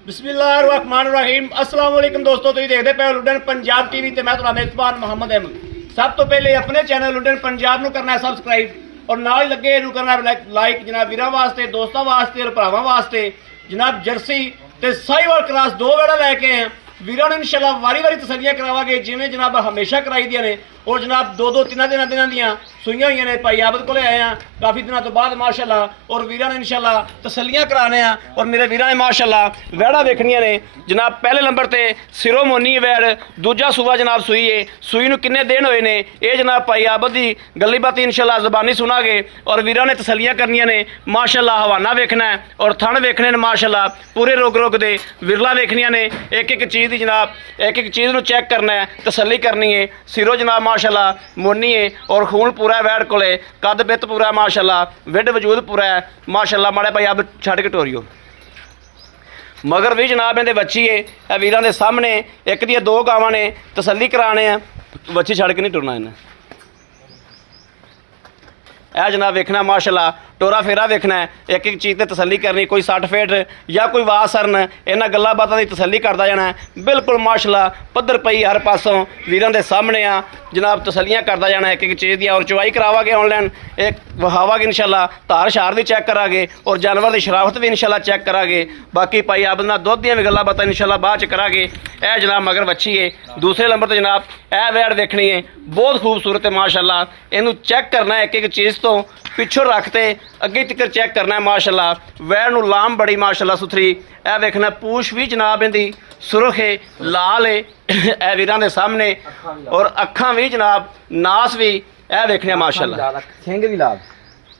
बिस्मिल्लाहिर्रहमानिर्रहीम अस्सलाम वालेकुम दोस्तों, तुम देखते पे लुडन पंजाब टीवी ते मैं तुहाडा मेजबान मोहम्मद अहमद। सब तो पहले अपने चैनल लुडन पंजाब नूं करना है सबसक्राइब और नाल लगे नूं करना लाइक जनाब वीरां वास्ते, दोस्तां वास्ते और भरावां वास्ते। जनाब जर्सी ते साहिवाल क्रॉस दो वेड़ा लैके आए वीरां नूं इंशाअल्लाह वारी वारी तसल्लियां करावांगे जिवें जनाब हमेशा कराई दियां ने। और जनाब दो दो तिना दिनां दियां सूइयां हुई ने। भाई आबद को आए हैं काफ़ी दिनों तो बाद माशाअल्लाह, और वीरां ने इंशाअल्लाह तसल्लियां कराने हैं। और मेरे वीरां ने माशाअल्लाह वैड़ा वेखनियां ने। जनाब पहले नंबर ते सिरों मोनी वैड़, दूजा सूबा जनाब सूई है। सूई नूं किन्ने दिन होए ने ये जनाब भाई आबद की गली बाती इंशाअल्लाह ज़बानी सुनागे। और वीरां ने तसल्लियां करनियां ने माशाअल्लाह। हवाना वेखना है और थण वेखने ने माशाअल्लाह, पूरे रोक रोक दे विरला वेखनियां ने। एक एक चीज़ की जनाब एक एक चीज़ नूं चैक करना है, तसल्ली करनी है। सिरों जनाब माशाअल्लाह मोनी है और खून पूरा है वैड़ कोले, कद बित पूरा है माशाअल्लाह, विड वजूद पूरा है माशाअल्लाह। माड़े भाई अब छड़ के टोरियो मगर भी जनाब इहदे बच्ची है वीरां दे सामने। एक दी दो गावां ने, तसल्ली कराने हैं, बच्ची छड़ के नहीं टुरना इन्हें। यह जनाब वेखना माशाअल्लाह, टोरा फेरा वेखना है, एक एक चीज़ से तसल्ली करनी। कोई सट फेट या कोई वाह सरन इन्हां गल्लां बातां की तसल्ली करता जाना है। बिल्कुल माशाअल्लाह पद्धर पई हर पासों वीरां दे सामने आ जनाब, तसल्लियां करता जाना एक एक चीज़ दियां। और चवाई करावागे ऑनलाइन, एक वहावागे इंशाअल्लाह, धार शार भी चैक करांगे और जानवर की शराफत भी इंशाअल्लाह चैक करांगे। बाकी भाई आबद नाल दुध दियां भी गल्लां बातां इंशाअल्लाह बाद च करांगे। यह जनाब मगर बच्ची है। दूसरे नंबर पर जनाब यह वैड़ देखनी है, बहुत खूबसूरत है माशाअल्लाह। इनू चैक करना है एक एक चीज़ तो पिछों रखते अगे तक चैक करना है माशाअल्लाह। वैड़ नूं लाम बड़ी माशाअल्लाह सुथरी। यह वेखना पूछ भी जनाब इहदी सुरख है, लाल है ए वीरां दे सामने। और अखां भी जनाब, नास भी यह वेखने माशाअल्लाह। सिंह भी लाल,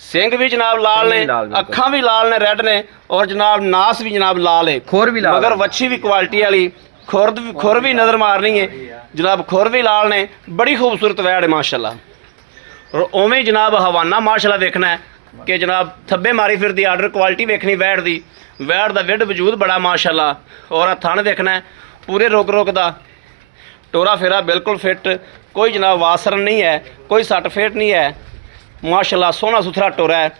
सिंह भी जनाब लाल ने, अखां भी लाल ने, रेड ने। और जनाब नास भी जनाब लाल है, खोर भी लाल, मगर वच्छी भी क्वालिटी वाली। खुर भी नज़र मारनी है जनाब, खुर भी लाल ने। बड़ी खूबसूरत वैड़ है माशाअल्लाह। और उवें जनाब हवाना माशाअल्लाह देखना है कि जनाब थब्बे मारी फिर दी आर्डर क्वालिटी वेखनी वैड़ दी। वैड़ दा विड वजूद बड़ा माशाअल्लाह। और थण देखना है पूरे रोक रोक दा, टोरा फेरा बिल्कुल फिट, कोई जनाब वासरन नहीं है, कोई सट फेट नहीं है माशाअल्लाह। सोहना सुथरा टोरा है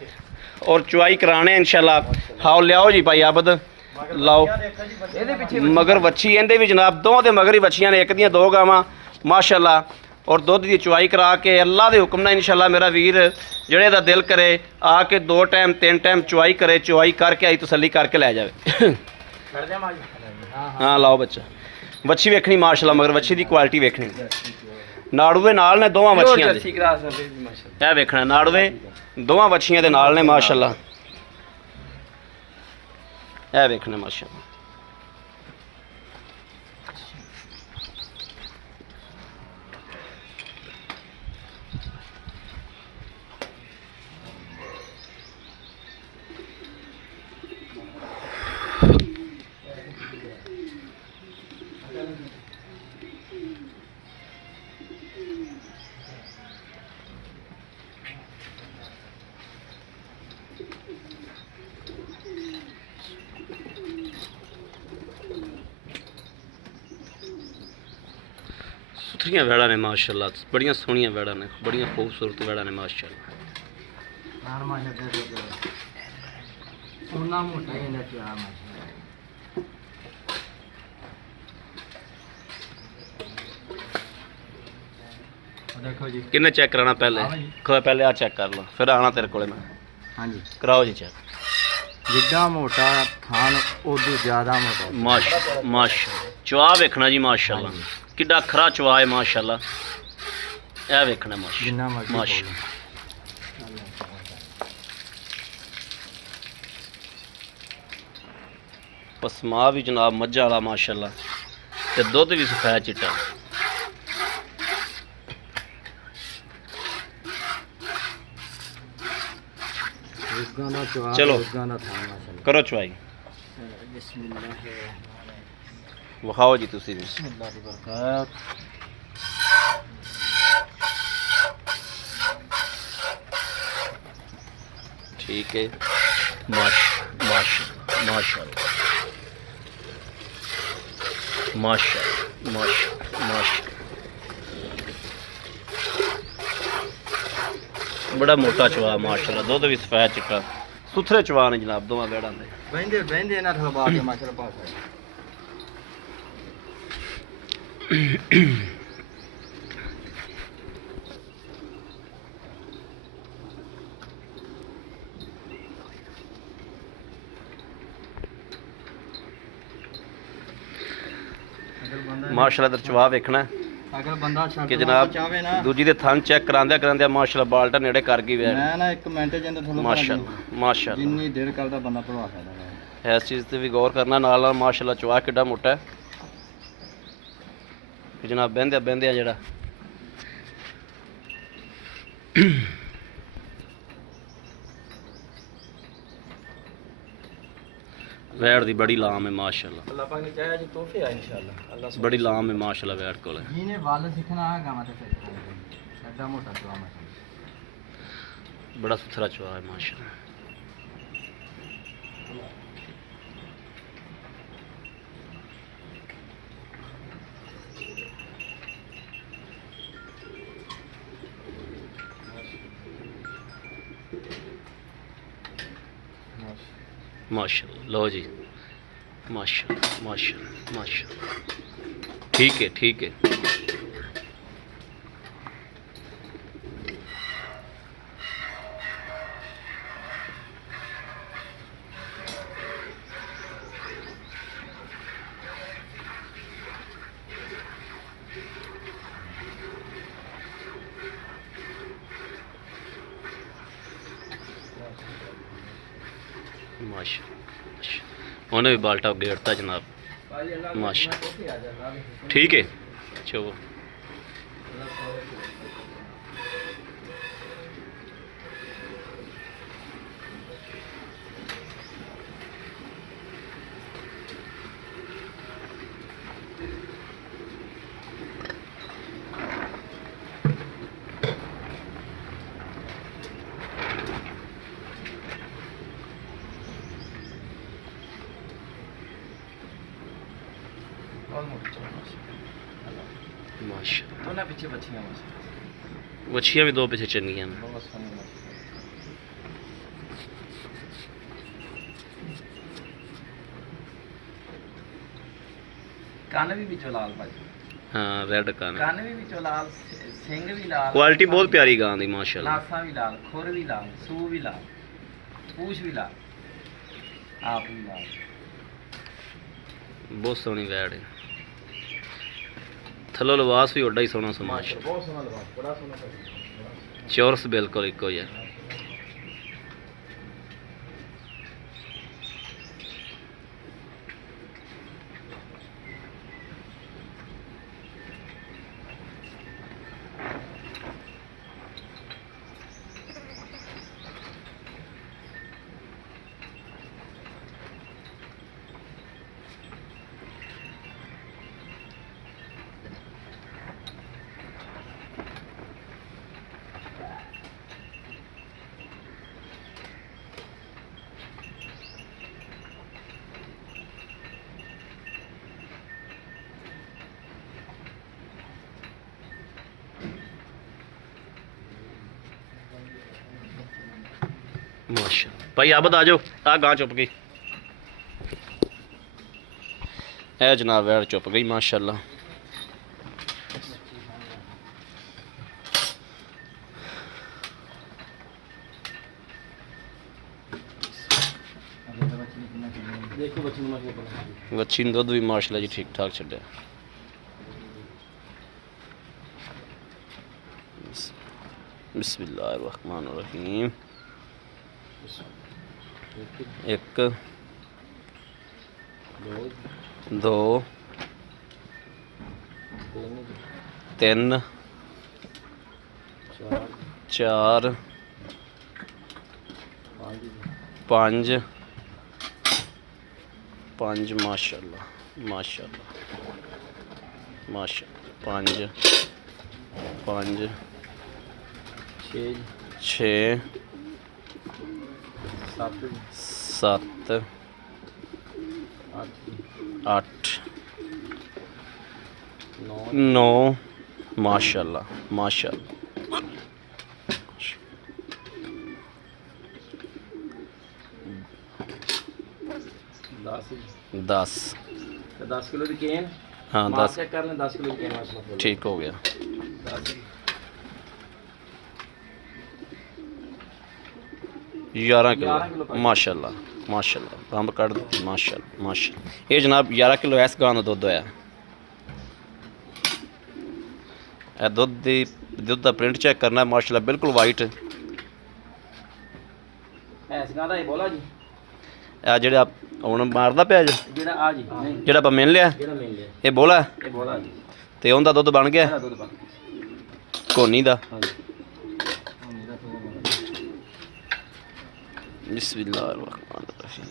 और चुआई कराने इंशाअल्लाह। हाओ लियाओ जी भाई आबद लाओ मगर वच्छी इहदे भी जनाब, दोवां दे मगर ही वच्छियां ने, एक दियां दो गावां माशाअल्लाह। और दुध की चुआई करा के अल्लाह के हुक्म नाल इंशाअल्लाह मेरा वीर जेड़े दा दिल करे आके 2 टाइम 3 टाइम चुआई करे, चुआई करके आई तसल्ली करके लै जाए। हाँ लाओ बच्चा, वच्छी वेखनी माशाअल्लाह, मगर वच्छी की क्वालिटी वेखनी। नाड़ूए नाल ने दोवां वच्छियां दे, यह वेखना नाड़ूए दोवां वच्छियां दे नाल ने माशाअल्लाह। यह वेखना माशाअल्लाह। सुथरियां वैड़ा ने माशाअल्लाह, बड़ियां सोहनियां वैड़ा ने, बड़ियां खूबसूरत वैड़ा ने माशाअल्लाह। किन्ने चेक कराना पहले? पहले आ चेक कर लो, फिर आना तेरे को मैं। हाँ जी कराओ जी चेक। जिद्दां मोटा थान उदू ज़्यादा मोटा माशा माशा चवा वेखना जी माशाअल्लाह, किड्डा खरा चवा है माशाअल्लाह। यह वेखना जिन्ना माशा मर्जी माशा। पसमा भी जनाब मज्झा वाला माशाअल्लाह, ते दुध भी सफेद चिट्टा। चलो करो चवाई, विखाओ जी तुसी भी। ठीक है माशा माशा माशाअल्लाह माशा माशा माशा। बड़ा मोटा चवा माशाल्लाह, दुध भी सफेद चिट्टा, ਸੁਥਰੇ ਚਵਾ ਨੇ ਜਨਾਬ ਦੋਵਾਂ ਵੈੜਾਂ ਦੇ। ਬਹਿੰਦੇ ਬਹਿੰਦੇ ਇਹਨਾਂ ਥਲਵਾ ਕੇ ਮਾਸ਼ਾਅੱਲਾ ਪਾਸ ਹੈ। ਮਾਸ਼ਾਅੱਲਾ ਚਵਾ ਵੇਖਣਾ ਅਗਰ ਬੰਦਾ ਛੱਡ ਕਿ ਜਨਾਬ ਚਾਹਵੇ ਨਾ ਦੂਜੀ ਦੇ ਥਣ ਚੈੱਕ ਕਰਾਂਦਿਆਂ ਮਾਸ਼ਾਅੱਲਾ ਬਾਲਟਾ ਨੇੜੇ ਕਰ ਗਈ ਵੈੜ। ਮੈਂ ਨਾ 1 ਮਿੰਟ ਦੇ ਅੰਦਰ ਤੁਹਾਨੂੰ ਮਾਸ਼ਾਅੱਲਾ ਜਿੰਨੀ ਦੇਰ ਕਰਦਾ ਬੰਦਾ ਭਰਵਾ ਸਕਦਾ ਹੈ। ਇਸ ਚੀਜ਼ ਤੇ ਵੀ ਗੌਰ ਕਰਨਾ ਨਾਲ ਮਾਸ਼ਾਅੱਲਾ ਚਵਾ ਕਿੱਡਾ ਮੋਟਾ ਹੈ ਕਿ ਜਨਾਬ ਬਹਿੰਦਿਆਂ ਜਿਹੜਾ वैड़ दी बड़ी लाम है माशाल्लाह। अल्लाह पाक ने चाहा जी तोहफे आ इंशाअल्लाह। अल्लाह से बड़ी लाम है माशाल्लाह वैड़ कोल। जिने वाल सीखना है गामा ते फिर एडा मोटा चवा है, बड़ा सुथरा चवा है माशाल्लाह। माशाल्लाह लो जी माशाल्लाह माशाल्लाह माशाल्लाह ठीक है ठीक है। माशा उन्हें भी बाल्टा गेड़ता जनाब माशा ठीक है। चलो माशा पीछे बछियाँ भी 2 पीछे चंगियां कान भी बिचो लाल भाजी। हाँ रेड कान भी बिचो लाल, सिंग भी लाल, क्वालिटी बहुत प्यारी गां दी माशाल्लाह। नासा भी लाल, खुर भी लाल, सू भी लाल, पूछ भी लाल, आप भी लाल, बहुत सोहनी वैड़ है। थलो लिबास भी ओडा ही सोहना समाश बहुत सोहना लिबास, बड़ा सोहना चौरस बिल्कुल इको ही है। माशा भाई आबद आ जाओ आ गां चुप गई है जनाब वैड़ चुप गई माशाल्लाह। बच्ची ने दुध भी माशाल्लाह जी ठीक ठाक छड्या। बिस्मिल्लाहिर्रहमानिर्रहीम। 1 2 3 4 5 माशाल्लाह माशाल्लाह माशाल्लाह 5 6 7 8 9 माशाल्लाह माशाल्लाह 10 ਤੇ 10 ਕਿਲੋ ਦੀ ਕੇਨ हाँ ਮਾਰ 10 ਚੈੱਕ ਕਰ ਲੈ 10 ਕਿਲੋ ਦੀ ਕੇਨ ਮਾਸ਼ਾਅੱਲਾ ठीक हो गया 11 किलो माशाल्लाह माशाल्लाह बंब कट दी माशाल्लाह माशाल्लाह ये जनाब 11 किलो इस गां का दुध होया ਇਹ ਦੁੱਧ ਦਾ ਪ੍ਰਿੰਟ ਚੈੱਕ ਕਰਨਾ ਮਾਸ਼ਾਅੱਲਾ ਬਿਲਕੁਲ ਵਾਈਟ ਐਸਗਾ ਦਾ ਇਹ ਬੋਲਾ ਜੀ ਇਹ ਜਿਹੜਾ ਹੁਣ ਮਾਰਦਾ ਪਿਆ ਜਿਹੜਾ ਆ ਜੀ ਨਹੀਂ ਜਿਹੜਾ ਆਪਾਂ ਮਿਲ ਲਿਆ ਜਿਹੜਾ ਮਿਲ ਲਿਆ ਇਹ ਬੋਲਾ ਇਹ ਬੋਲਾ ਜੀ ਤੇ ਉਹਦਾ ਦੁੱਧ ਬਣ ਗਿਆ ਇਹਦਾ ਦੁੱਧ ਬਣ ਗਿਆ ਕੋਨੀ ਦਾ ਹਾਂਜੀ ਬਿਸਮਿल्लाहिर्रहमानिर्रहीम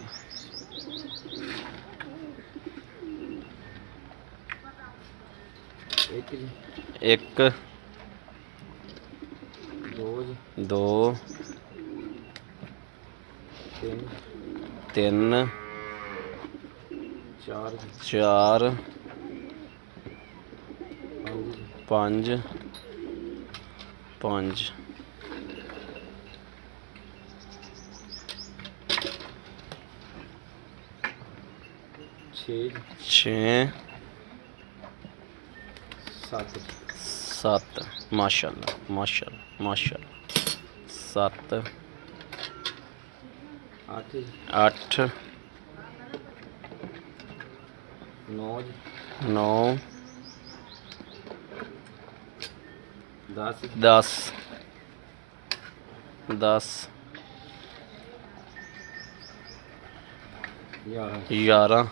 ਇੱਕ ਜੀ एक ਦੋ ਜੀ 2 ਤਿੰਨ 3 ਚਾਰ ਜੀ 4 ਪੰਜ ਜੀ 5 ਛੇ ਜੀ 6 ਸੱਤ 7 माशाल्लाह माशाल्लाह माशाल्लाह 7 ਅੱਠ ਜੀ 8 ਨੌ ਜੀ 9 10 10 10 11 11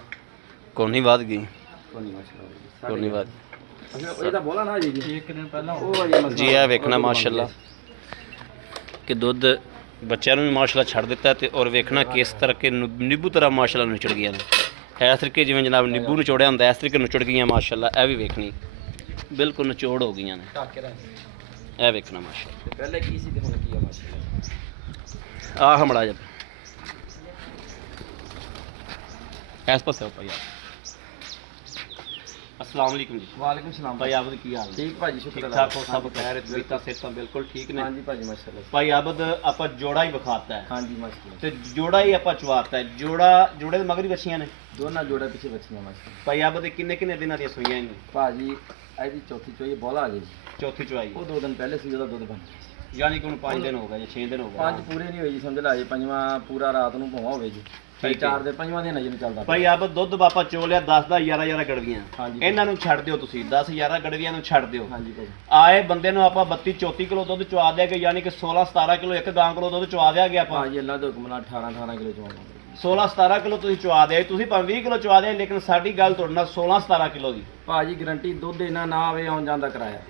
ਕੋਨੀ ਵੱਧ ਗਈ ਕੋਨੀ ਮਾਸ਼ਾਅੱਲਾ ਕੋਨੀ ਵੱਧ ਅੱਛਾ ਇਹਦਾ ਬੋਲਾ ਨਾ ਜੀ ਇੱਕ ਦਿਨ ਪਹਿਲਾਂ ਉਹ ਜੀ ਜੀ ਇਹ ਵੇਖਣਾ ਮਾਸ਼ਾਅੱਲਾ ਕਿ ਦੁੱਧ ਬੱਚਿਆਂ ਨੂੰ ਵੀ ਮਾਸ਼ਾਅੱਲਾ ਛੱਡ ਦਿੱਤਾ ਤੇ ਔਰ ਵੇਖਣਾ ਕਿਸ ਤਰ੍ਹਾਂ ਕਿ ਨਿੰਬੂ ਤਰ੍ਹਾਂ ਮਾਸ਼ਾਅੱਲਾ ਨਿਚੜ ਗਈਆਂ ਨੇ ਇਸ ਤਰੀਕੇ ਜਿਵੇਂ ਜਨਾਬ ਨਿੰਬੂ ਨਿਚੋੜਿਆ ਹੁੰਦਾ ਇਸ ਤਰੀਕੇ ਨਿਚੜ ਗਈਆਂ ਮਾਸ਼ਾਅੱਲਾ ਇਹ ਵੀ ਵੇਖਣੀ ਬਿਲਕੁਲ ਨਿਚੋੜ ਹੋ ਗਈਆਂ ਨੇ ਢੱਕ ਕੇ ਰੱਖ ਇਹ ਵੇਖਣਾ ਮਾਸ਼ਾਅੱਲਾ ਤੇ ਪਹਿਲੇ ਕੀ ਸੀ ਤੇ ਹੁਣ ਕੀ ਆ ਮਾਸ਼ਾਅੱਲਾ ਆਹ ਹਮੜਾ ਜਾ ਇਸ ਪਾਸੇ ਭਾਈ अस्सलाम वालेकुम जी ਵਾਲੇਕੁਮ ਸਲਾਮ भाई आबद की हाल ਠੀਕ ਭਾਜੀ ਸ਼ੁਕਰ ठीक ਅल्लाह ठाक हो सब खैर तबीयत सेहत बिल्कुल ठीक ने ਹਾਂਜੀ ਭਾਜੀ ਮਾਸ਼ਾਅੱਲਾ भाई आबद ਆਪਾਂ ਜੋੜਾ ਹੀ ਵਿਖਾਤਾ ਹੈ ਹਾਂਜੀ ਮਾਸ਼ਾਅੱਲਾ ਤੇ ਜੋੜਾ ਹੀ ਆਪਾਂ ਚਵਾਤਾ ਹੈ ਜੋੜੇ ਦੇ ਮਗਰ ਹੀ ਬੱਚੀਆਂ ਨੇ ਦੋਨਾਂ ਜੋੜਾ ਪਿੱਛੇ ਬੱਚੀਆਂ ਮਾਸ਼ਾਅੱਲਾ ਭਾਈ ਆਬਦ ਕਿੰਨੇ ਕਿੰਨੇ ਦਿਨਾਂ ਦੀਆਂ ਸੂਈਆਂ ਨੇ ਭਾਜੀ ਇਹਦੀ ਚੌਥੀ ਚੋਈ ਬੋਲਾ ਆ ਗਈ ਜੀ ਚੌਥੀ ਚਵਾਈ ਉਹ 2 ਦਿਨ ਪਹਿਲੇ ਸੀ ਉਹਦਾ ਦੁੱਧ ਬਣ ਗਿਆ ਸੀ। ਯਾਨੀ ਕਿ ਹੁਣ 5 ਦਿਨ ਹੋ ਗਏ ਜਾਂ 6 ਦਿਨ ਹੋ ਗਏ ਪੰਜ ਪੂਰੇ ਨਹੀਂ ਹੋਏ ਜੀ ਸਮਝ ਲਾ ਜੇ ਪੰਜਵਾਂ ਪੂਰਾ ਰਾਤ ਨੂੰ ਭੋਵਾ ਹੋਵੇ ਜੀ ਤੇ ਠੀਕ ਹੈ। ਚਾਰ ਦੇ ਪੰਜਵਾਂ ਦਿਨ ਅਜੇ ਨੂੰ ਚੱਲਦਾ ਭਾਈ ਆਬਦ ਦੁੱਧ ਬਾਪਾ ਚੋਲਿਆ 10 ਦਾ 11 ਗੜਵੀਆਂ ਹਾਂਜੀ ਇਹਨਾਂ ਨੂੰ ਛੱਡ ਦਿਓ ਤੁਸੀਂ 10 11 ਗੜਵੀਆਂ ਨੂੰ ਛੱਡ ਦਿਓ ਹਾਂਜੀ ਭਾਜੀ ਆਏ ਬੰਦੇ ਨੂੰ ਆਪਾਂ 32 34 ਕਿਲੋ ਦੁੱਧ ਚਵਾ ਦਿਆਂਗੇ ਯਾਨੀ ਕਿ 16 17 ਕਿਲੋ ਇੱਕ ਗਾਂ ਕੋਲੋਂ ਦੁੱਧ ਚਵਾ ਦਿਆਂਗੇ ਆਪਾਂ ਭਾਜੀ ਅੱਲਾ ਦੇ ਹੁਕਮ ਨਾਲ 18 ਕਿਲੋ ਚਵਾਵਾਂਗੇ 16 17 ਕਿਲੋ ਤੁਸੀਂ ਚਵਾ ਦਿਆ ਤੁਸੀਂ ਭਾਵੇਂ 20 ਕਿਲੋ ਚਵਾ ਦਿਆ ਲੇਕਿਨ ਸਾਡੀ ਗੱਲ ਤੁਹਾਡੇ ਨਾਲ 16 17 ਕਿਲੋ ਦੀ ਭਾਜੀ ਗਰੰਟੀ ਦੁੱਧ ਇਹਨਾਂ ਨਾ ਆਵੇ ਆਉਣ ਜਾਣ ਦਾ ਕਿਰਾਇਆ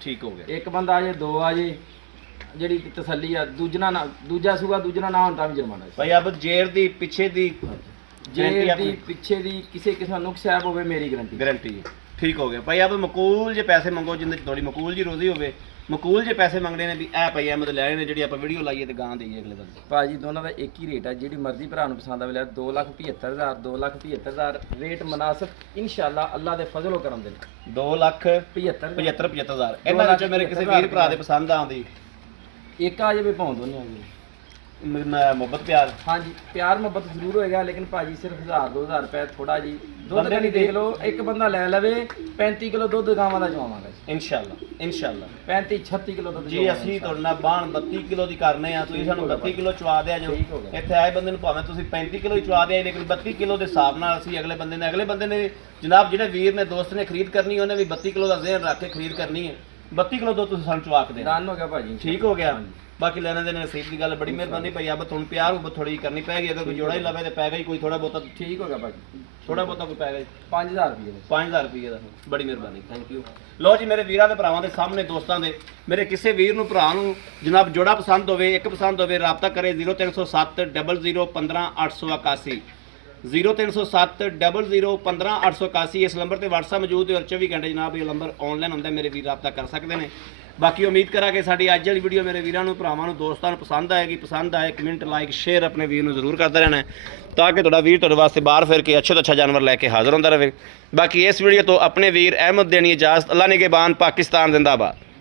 ਠੀਕ ਹੋ ਗਿਆ ਇੱਕ ਬੰਦਾ ਆ ਜੇ ਦੋ ਆ ਜੇ ਜਿਹੜੀ ਤਸੱਲੀ ਆ ਦੂਜਾ ਸੂਗਾ ਦੂਜਾ ਨਾ ਹੁਣ ਤਾਂ ਵੀ ਜੁਰਮਾਨਾ ਭਾਈ ਆਪ ਜੇਰ ਦੀ ਪਿੱਛੇ ਦੀ ਜੇ guarantee ਦੀ ਆਪਣੀ- ਪਿੱਛੇ ਦੀ ਕਿਸੇ ਕਿਸਮ ਦਾ ਨੁਕਸ ਆਇਆ ਹੋਵੇ ਮੇਰੀ ਗਰੰਟੀ ਗਾਰੰਟੀ ਠੀਕ ਹੋ ਗਿਆ ਭਾਈ ਆਪ ਮਕੂਲ ਜੇ ਪੈਸੇ ਮੰਗੋ ਜਿੰਦੇ ਥੋੜੀ ਮਕੂਲ ਜੀ ਰੋਜ਼ੀ ਹੋਵੇ ਮਕੂਲ ਜੇ ਪੈਸੇ ਮੰਗਣੇ ਨੇ ਵੀ ਇਹ ਭਾਈ ਅਹਿਮਦ ਲੈ ਆਏ ਨੇ ਜਿਹੜੀ ਆਪਾਂ ਵੀਡੀਓ ਲਾਈਏ ਤੇ ਗਾਂ ਦੇਈਏ ਅਗਲੇ ਬੰਦੇ ਭਾਜੀ ਦੋਨਾਂ ਦਾ ਇੱਕ ਹੀ ਰੇਟ ਆ ਜਿਹੜੀ ਮਰਜ਼ੀ ਭਰਾ ਨੂੰ ਪਸੰਦ ਆਵੇ ਲੈ 2,75,000 2,75,000 ਰੇਟ ਮੁਨਾਸਿਬ ਇਨਸ਼ਾਅੱਲਾ ਅੱਲਾ ਦੇ ਫਜ਼ਲ ਉਹ ਕਰਮ ਦੇ 2 ਲੱਖ 75 75000 ਇਹਨਾਂ ਵਿੱਚੋਂ ਮੇਰੇ ਕਿਸੇ ਵੀਰ ਭਰਾ ਦੇ ਪਸੰਦ ਆਉਂਦੀ ਇੱਕ ਆ ਜਾਵੇ ਭਾਵੇਂ ਦੋਨੇ ਆ ਜਾਵੇ ਮੁਹੱਬਤ ਪਿਆਰ ਹਾਂਜੀ ਪਿਆਰ ਮੁਹੱਬਤ ਜ਼ਰੂਰ ਹੋਏਗਾ ਲੇਕਿਨ ਭਾਜੀ ਸਿਰਫ 1000-2000 ਰੁਪਏ ਥੋੜਾ ਜੀ ਦੁੱਧ ਬੰਦੇ ਕਨੀ ਦੀ ਦੇਖ ਲਓ ਇੱਕ ਬੰਦਾ ਲੈ ਲਵੇ 35 ਕਿਲੋ ਦੁੱਧ ਗਾਵਾਂ ਦਾ ਚਵਾਵਾਂਗਾ ਜੀ ਇਨਸ਼ਾਅੱਲਾ 35-36 ਕਿਲੋ ਦੁੱਧ ਜੀ ਅਸੀਂ ਤੁਹਾਡੇ ਨਾਲ ਬਾਣ 32 ਕਿਲੋ ਦੀ ਕਰਨੇ ਆ ਤੁਸੀਂ ਸਾਨੂੰ 32 ਕਿਲੋ ਚਵਾ ਦਿਆ ਜੋ ਠੀਕ ਹੋ ਗਿਆ। ਇੱਥੇ ਆਏ ਬੰਦੇ ਨੂੰ ਭਾਵੇਂ ਤੁਸੀਂ 35 ਕਿਲੋ ਹੀ ਚਵਾ ਦਿਆ ਲੇਕਿਨ 32 ਕਿਲੋ ਦੇ ਹਿਸਾਬ ਨਾਲ ਅਸੀਂ ਅਗਲੇ ਬੰਦੇ ਨੇ ਜਨਾਬ ਜਿਹੜੇ ਵੀਰ ਨੇ ਦੋਸਤ ਨੇ ਖਰੀਦ ਕਰਨੀ ਉਹਨੇ ਵੀ 32 ਕਿਲੋ ਦਾ ਜ਼ਿਹਨ ਰੱਖ ਕੇ ਖਰੀਦ ਕਰਨੀ ਹੈ 32 ਕਿਲੋ ਦੋ ਤੁਸੀਂ ਸਾਨੂੰ ਚਵਾ ਕੇ ਦੇਣਾ ਡਨ ਹੋ ਗਿਆ ਭਾਜੀ ਠੀਕ ਹੋ ਗਿਆ ਬਾਕੀ ਲੈਣੇ ਦੇ ਨਸੀਬ ਦੀ ਗੱਲ ਬੜੀ ਮਿਹਰਬਾਨੀ ਭਾਈ ਆਪ ਤੁਹਾਨੂੰ ਪਿਆਰ ਉਹ ਥੋੜੀ ਕਰਨੀ ਪੈਗੀ ਅਗਰ ਕੋਈ ਜੋੜਾ ਹੀ ਲਵੇ ਤੇ ਪੈ ਗਈ ਕੋਈ ਥੋੜਾ ਬਹੁਤਾ ਠੀਕ ਹੋ ਗਿਆ ਭਾਜੀ ਥੋੜਾ ਬਹੁਤਾ ਕੋਈ ਪੈ ਗਿਆ 5000 ਰੁਪਏ 5000 ਰੁਪਏ ਦਾ ਬੜੀ ਮਿਹਰਬਾਨੀ ਥੈਂਕ ਯੂ ਲੋ ਜੀ ਮੇਰੇ ਵੀਰਾਂ ਦੇ ਭਰਾਵਾਂ ਦੇ ਸਾਹਮਣੇ ਦੋਸਤਾਂ ਦੇ ਮੇਰੇ ਕਿਸੇ ਵੀਰ ਨੂੰ ਭਰਾ ਨੂੰ ਜਨਾਬ ਜੋੜਾ ਪਸੰਦ ਹੋਵੇ ਇੱਕ ਪਸੰਦ ਹੋਵੇ ਰਾਬਤਾ ਕਰੇ 0307 00 15 881 0307 00 15 881 ਇਸ ਨੰਬਰ ਤੇ WhatsApp ਮੌਜੂਦ ਹੈ ਔਰ 24 ਘੰਟੇ ਜਨਾਬ ਇਹ ਨੰਬਰ ਆਨਲਾਈਨ ਹੁੰਦਾ ਮੇਰੇ ਵੀਰ ਰਾਬਤਾ ਕਰ ਸਕਦੇ ਨੇ ਬਾਕੀ ਉਮੀਦ ਕਰਾਂਗੇ ਸਾਡੀ ਅੱਜ ਵਾਲੀ ਵੀਡੀਓ ਮੇਰੇ ਵੀਰਾਂ ਨੂੰ ਭਰਾਵਾਂ ਨੂੰ ਦੋਸਤਾਂ ਨੂੰ ਪਸੰਦ ਆਏਗੀ ਪਸੰਦ ਆਏ ਕਮੈਂਟ ਲਾਈਕ ਸ਼ੇਅਰ ਆਪਣੇ ਵੀਰ ਨੂੰ ਜ਼ਰੂਰ ਕਰਦਾ ਰਹਿਣਾ ਤਾਂ ਕਿ ਤੁਹਾਡਾ ਵੀਰ ਤੁਹਾਡੇ ਵਾਸਤੇ ਬਾਹਰ ਫਿਰ ਕੇ ਅੱਛੇ ਤੋਂ ਅੱਛਾ ਜਾਨਵਰ ਲੈ ਕੇ ਹਾਜ਼ਰ ਹੁੰਦਾ ਰਹੇ ਬਾਕੀ ਇਸ ਵੀਡੀਓ ਤੋਂ ਆਪਣੇ ਵੀਰ ਅਹਿਮਦ ਦੇਣੀ ਇਜਾਜ਼ਤ ਅੱਲਾ ਨਿਗਹਿਬਾਨ ਪਾਕਿਸਤਾਨ ਜ਼ਿੰਦਾਬਾਦ